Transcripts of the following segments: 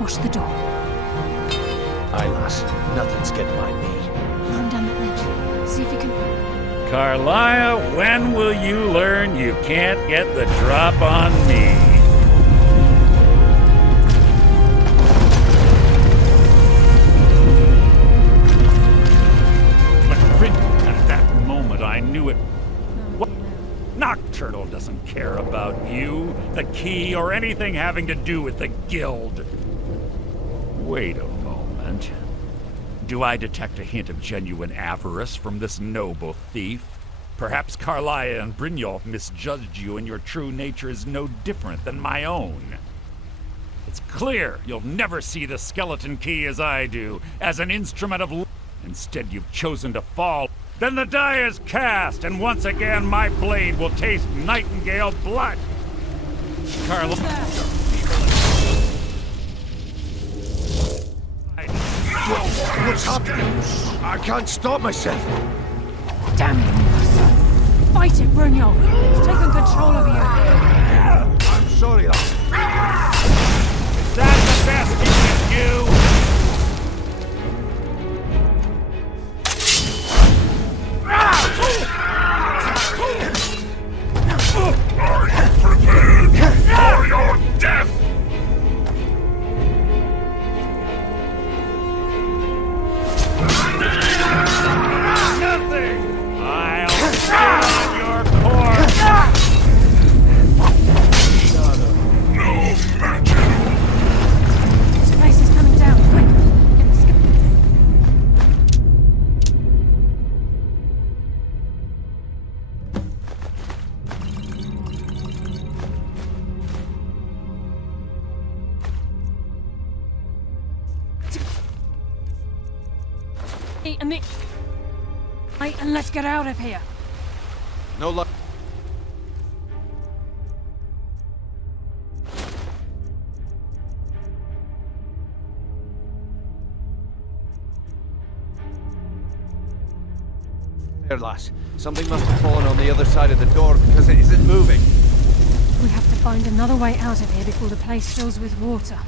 Watch the door. Aye, lass. Nothing's getting by me. Climb down that ledge. See if you can... Carlia, when will you learn you can't get the drop on me? At that moment, I knew it. What? Nocturnal doesn't care about you, the key, or anything having to do with the guild. Wait a moment. Do I detect a hint of genuine avarice from this noble thief? Perhaps Carlia and Brynjolf misjudged you and your true nature is no different than my own. It's clear you'll never see the skeleton key as I do, as an instrument of... Instead, you've chosen to fall. Then the die is cast, and once again my blade will taste Nightingale blood. Carlia... What's happening? I can't stop myself. Damn it, Nicholas. Fight it, Brynjolf. It's taken control of you. I'm sorry, lass. Is that the best you can do? Are you prepared for your death? Nothing! I'll stand on your corpse! No magic! His face is coming down. Quick! Get the skip. And let's get out of here. No luck. There, lass. Something must have fallen on the other side of the door because it isn't moving. We have to find another way out of here before the place fills with water.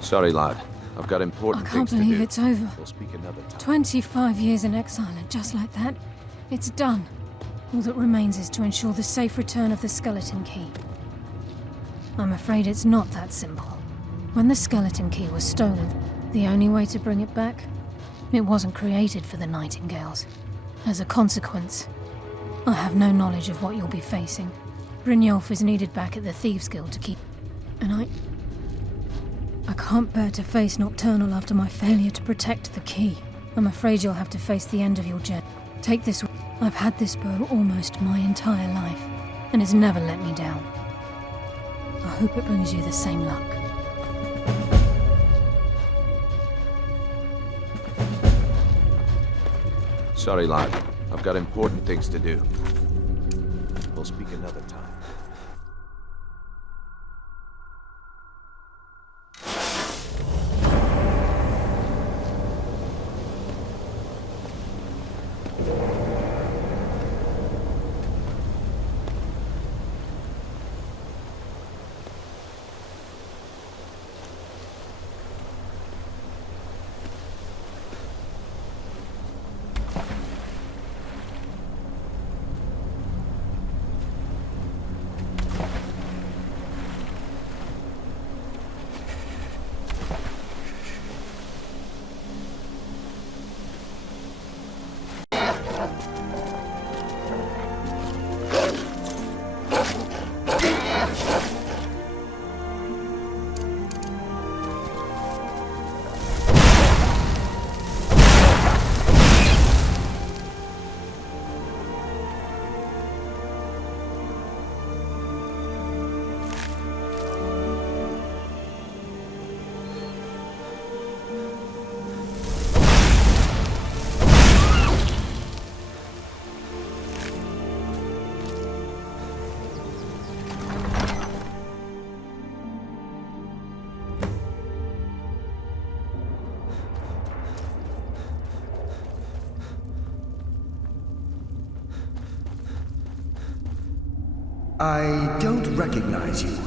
Sorry, lad. I've got important I can't things to do. believe it's over. We'll speak another time. 25 years in exile, and just like that, it's done. All that remains is to ensure the safe return of the skeleton key. I'm afraid it's not that simple. When the skeleton key was stolen, the only way to bring it back? It wasn't created for the Nightingales. As a consequence, I have no knowledge of what you'll be facing. Brynjolf is needed back at the Thieves Guild to keep... And I can't bear to face Nocturnal after my failure to protect the key. I'm afraid you'll have to face the end of your journey. Take this. I've had this bow almost my entire life, and it's never let me down. I hope it brings you the same luck. Sorry, lad. I've got important things to do. We'll speak another time. I don't recognize you,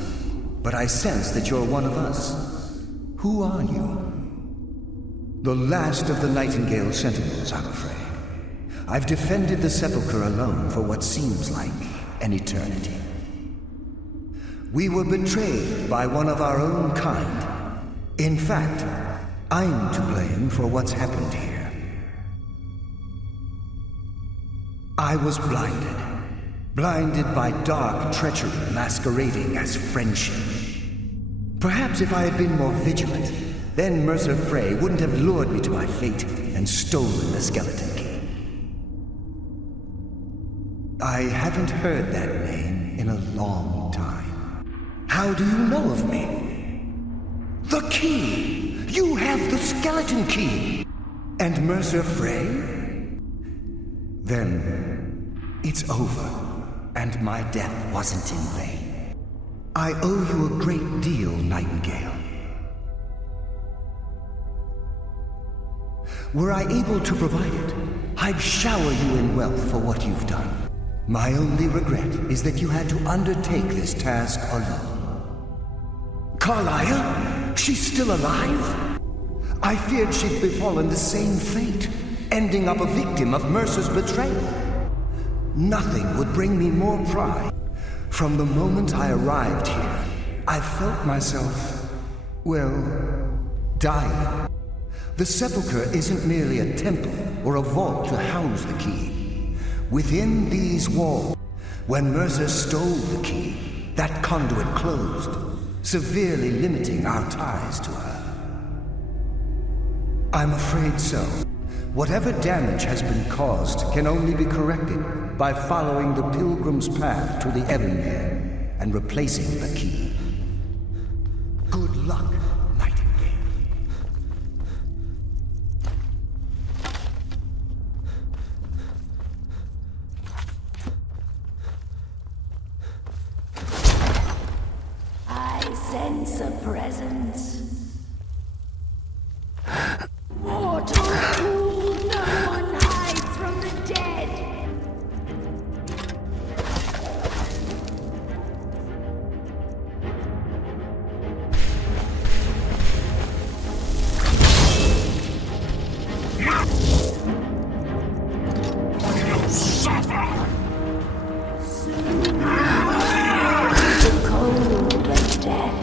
but I sense that you're one of us. Who are you? The last of the Nightingale Sentinels, I'm afraid. I've defended the Sepulcher alone for what seems like an eternity. We were betrayed by one of our own kind. In fact, I'm to blame for what's happened here. I was blinded by dark treachery masquerading as friendship. Perhaps if I had been more vigilant, then Mercer Frey wouldn't have lured me to my fate and stolen the skeleton key. I haven't heard that name in a long time. How do you know of me? The key! You have the skeleton key! And Mercer Frey? Then it's over. And my death wasn't in vain. I owe you a great deal, Nightingale. Were I able to provide it, I'd shower you in wealth for what you've done. My only regret is that you had to undertake this task alone. Carlisle? She's still alive? I feared she'd befallen the same fate, ending up a victim of Mercer's betrayal. Nothing would bring me more pride. From the moment I arrived here, I felt myself, well, dying. The Sepulcher isn't merely a temple or a vault to house the key. Within these walls, when Mercer stole the key, that conduit closed, severely limiting our ties to her. I'm afraid so. Whatever damage has been caused can only be corrected by following the pilgrim's path to the Evermere and replacing the key. Good luck, Nightingale. I sense a presence. Mortal fool, no one hides from the dead. The cold and death.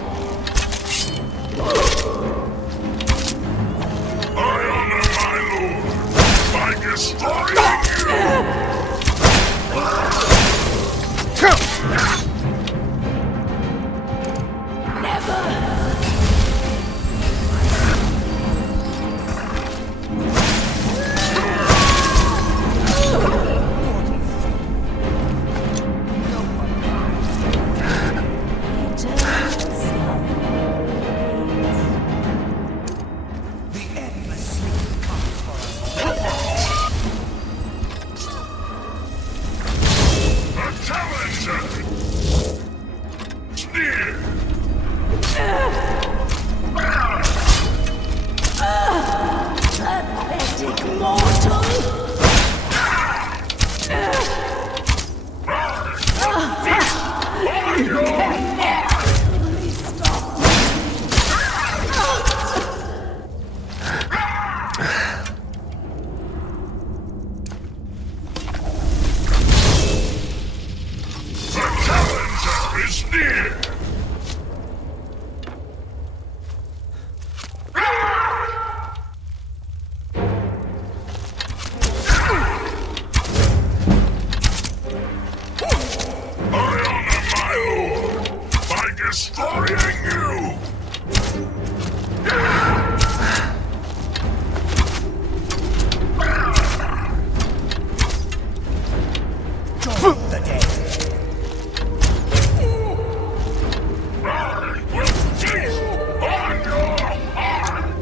destroying you! Join the dead. I will feast on your heart!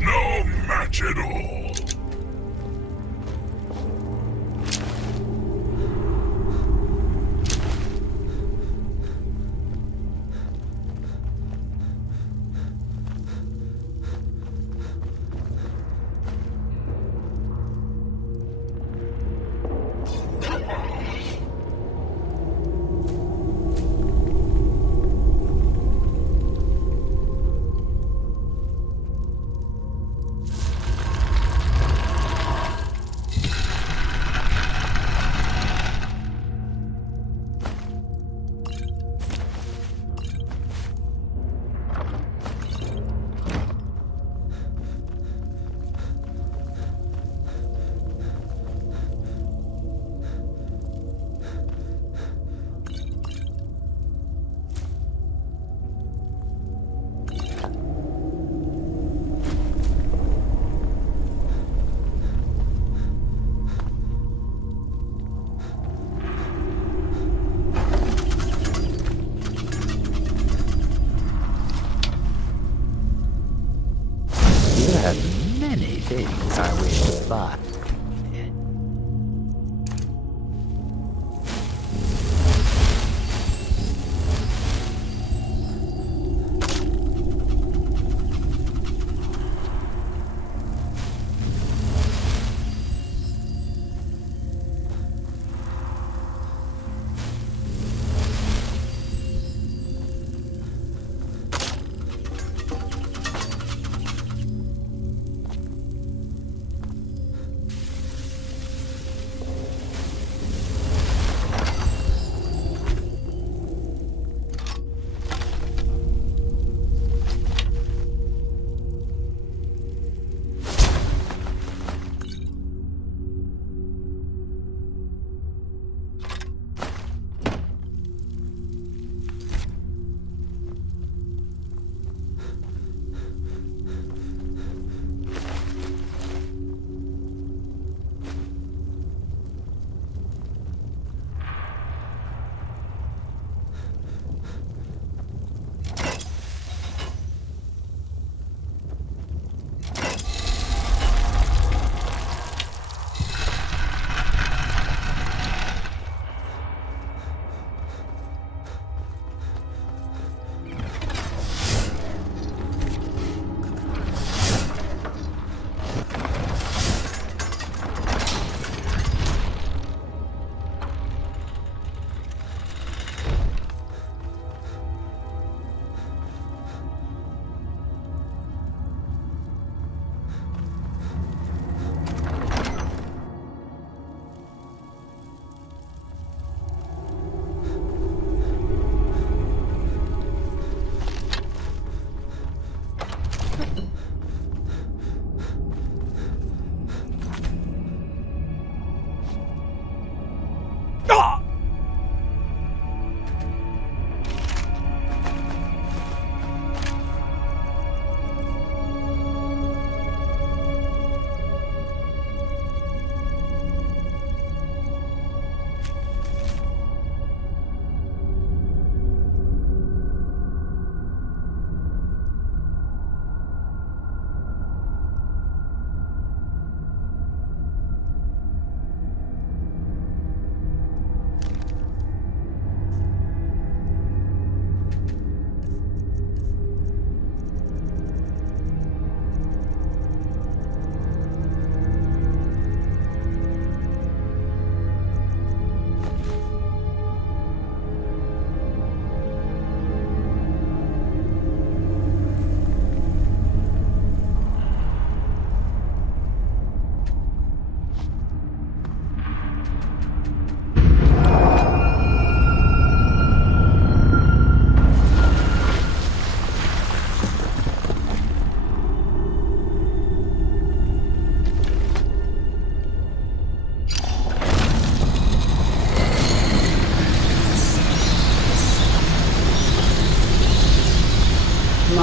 No match at all!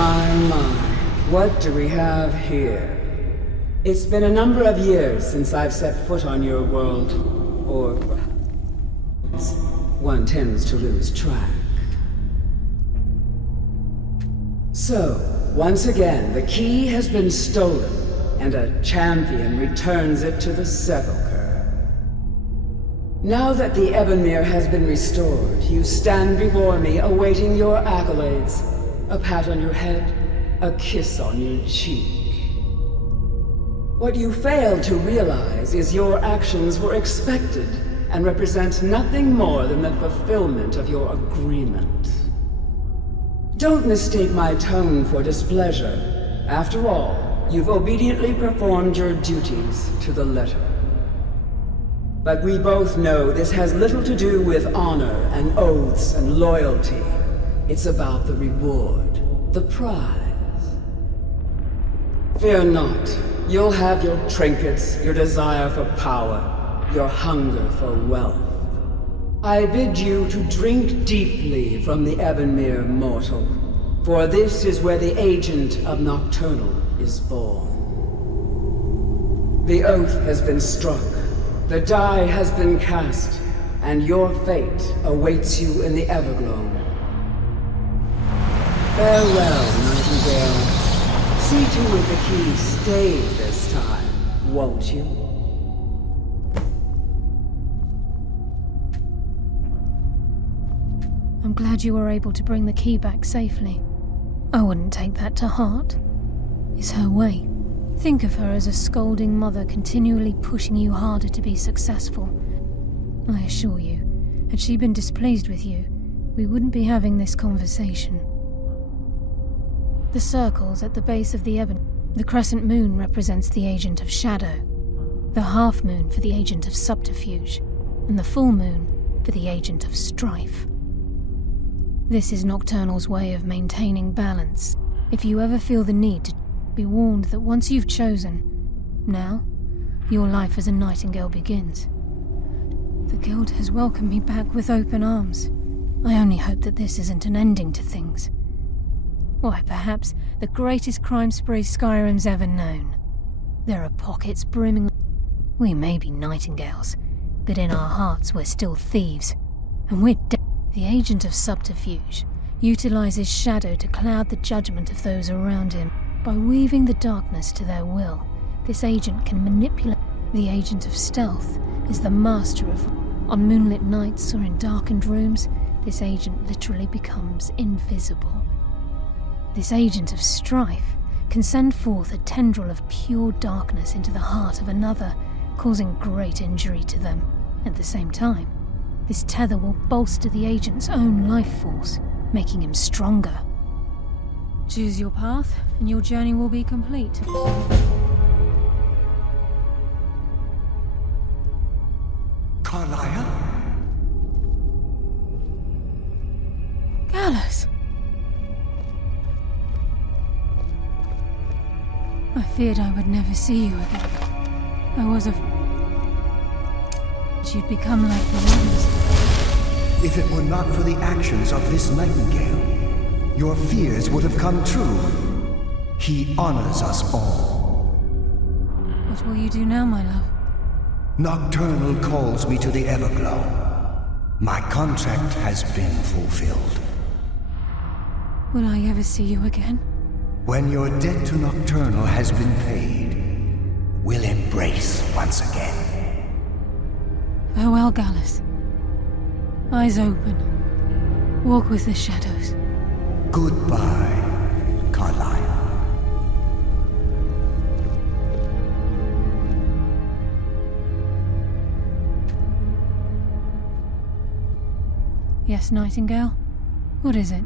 My. What do we have here? It's been a number of years since I've set foot on your world. Or perhaps one tends to lose track. So, once again, the key has been stolen, and a champion returns it to the Sepulcher. Now that the Ebonmere has been restored, you stand before me awaiting your accolades. A pat on your head, a kiss on your cheek. What you fail to realize is your actions were expected and represent nothing more than the fulfillment of your agreement. Don't mistake my tone for displeasure. After all, you've obediently performed your duties to the letter. But we both know this has little to do with honor and oaths and loyalty. It's about the reward, the prize. Fear not. You'll have your trinkets, your desire for power, your hunger for wealth. I bid you to drink deeply from the Ebonmere mortal, for this is where the agent of Nocturnal is born. The oath has been struck, the die has been cast, and your fate awaits you in the Evergloam. Farewell, Nightingale. See to it the key stays this time, won't you? I'm glad you were able to bring the key back safely. I wouldn't take that to heart. It's her way. Think of her as a scolding mother continually pushing you harder to be successful. I assure you, had she been displeased with you, we wouldn't be having this conversation. The circles at the base of the ebon. The crescent moon represents the agent of shadow, the half moon for the agent of subterfuge, and the full moon for the agent of strife. This is Nocturnal's way of maintaining balance. If you ever feel the need to be warned that once you've chosen, now, your life as a Nightingale begins. The Guild has welcomed me back with open arms. I only hope that this isn't an ending to things. Why, perhaps the greatest crime spree Skyrim's ever known. There are pockets brimming. We may be Nightingales, but in our hearts we're still thieves. And we're The agent of subterfuge utilizes shadow to cloud the judgment of those around him. By weaving the darkness to their will, this agent can manipulate. The agent of stealth is the master of... On moonlit nights or in darkened rooms, this agent literally becomes invisible. This agent of strife can send forth a tendril of pure darkness into the heart of another, causing great injury to them. At the same time, this tether will bolster the agent's own life force, making him stronger. Choose your path, and your journey will be complete. Carlia? Gallus! I feared I would never see you again. I was you'd become like the others. If it were not for the actions of this Nightingale, your fears would have come true. He honors us all. What will you do now, my love? Nocturnal calls me to the Everglow. My contract has been fulfilled. Will I ever see you again? When your debt to Nocturnal has been paid, we'll embrace once again. Farewell, Gallus. Eyes open. Walk with the shadows. Goodbye, Carlia. Yes, Nightingale? What is it?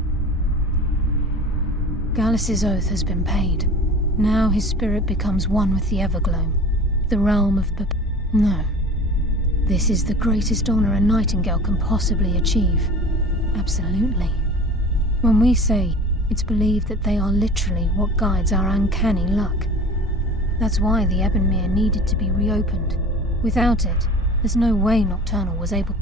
Gallus's oath has been paid. Now his spirit becomes one with the Evergloam, the realm of No. This is the greatest honor a Nightingale can possibly achieve. Absolutely. When we say, it's believed that they are literally what guides our uncanny luck. That's why the Ebonmere needed to be reopened. Without it, there's no way Nocturnal was able...